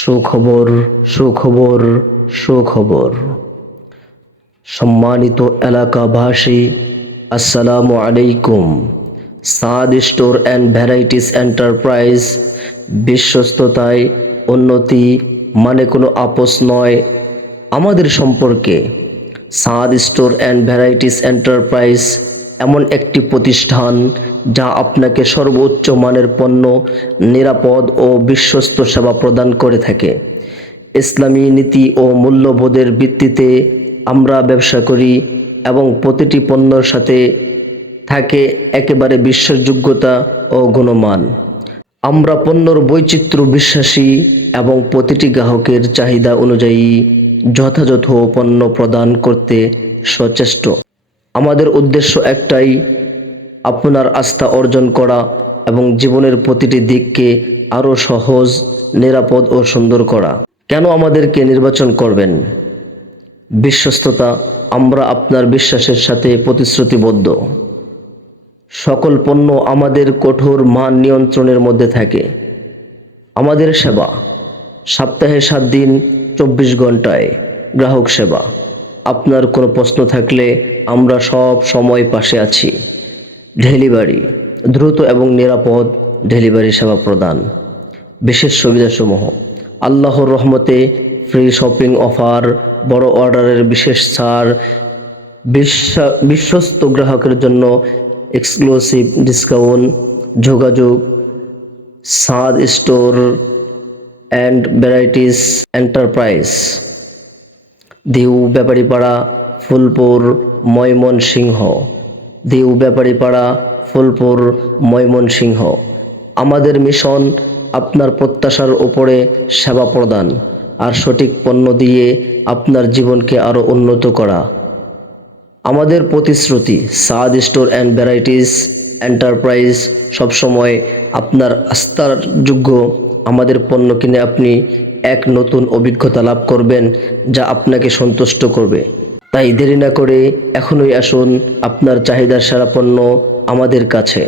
সুখবর সুখবর সুখবর। সম্মানিত এলাকাবাসী, আসসালামু আলাইকুম। সাদ স্টোর অ্যান্ড ভ্যারাইটিস এন্টারপ্রাইজ, বিশ্বস্ততায় উন্নতি, মানে কোনো আপোষ নয় আমাদের সম্পর্কে। সাদ স্টোর অ্যান্ড ভ্যারাইটিস এন্টারপ্রাইজ এমন একটি প্রতিষ্ঠান যা আপনাকে সর্বোচ্চ মানের পণ্য, নিরাপদ ও বিশ্বস্ত সেবা প্রদান করে থাকে। ইসলামী নীতি ও মূল্যবোধের ভিত্তিতে আমরা ব্যবসা করি এবং প্রতিটি পণ্যের সাথে থাকে একেবারে বিশ্বাসযোগ্যতা ও গুণমান। আমরা পণ্যর বৈচিত্র্য বিশ্বাসী এবং প্রতিটি গ্রাহকের চাহিদা অনুযায়ী যথাযথ পণ্য প্রদান করতে সচেষ্ট। আমাদের উদ্দেশ্য একটাই, আপনার আস্থা অর্জন করা এবং জীবনের প্রতিটি দিককে আরও সহজ, নিরাপদ ও সুন্দর করা। কেন আমাদেরকে নির্বাচন করবেন? বিশ্বস্ততা। আমরা আপনার বিশ্বাসের সাথে প্রতিশ্রুতিবদ্ধ। সকল পণ্য আমাদের কঠোর মান নিয়ন্ত্রণের মধ্যে থাকে। আমাদের সেবা সপ্তাহে 7 দিন 24 ঘন্টায় গ্রাহক সেবা। আপনার কোনো প্রশ্ন থাকলে আমরা সব সময় পাশে আছি। ডেলিভারি, দ্রুত এবং নিরাপদ ডেলিভারি সেবা প্রদান। বিশেষ সুবিধাসমূহ: আল্লাহর রহমতে ফ্রি শপিং অফার, বড় অর্ডারের বিশেষ ছাড়, বিশ্বস্ত গ্রাহকের জন্য এক্সক্লুসিভ ডিসকাউন্ট। যোগাযোগ: সাদ স্টোর অ্যান্ড ভ্যারাইটিস এন্টারপ্রাইজ, দিউ ব্যাপারীপাড়া, ফুলপুর, ময়মনসিংহ। দিউ ব্যাপারীপাড়া, ফুলপুর, ময়মনসিংহ। আমাদের মিশন আপনার প্রত্যাশার উপরে সেবা প্রদান আর সঠিক পণ্য দিয়ে আপনার জীবনকে আরও উন্নত করা। আমাদের প্রতিশ্রুতি, সাদ স্টোর অ্যান্ড ভ্যারাইটিস এন্টারপ্রাইজ সবসময় আপনার আস্থার যোগ্য। আমাদের পণ্য কিনে আপনি এক নতুন অভিজ্ঞতা লাভ করবেন যা আপনাকে সন্তুষ্ট করবে। তাই দেরি না করে এখনই আসুন আপনার চাহিদার সেরা পণ্য আমাদের কাছে।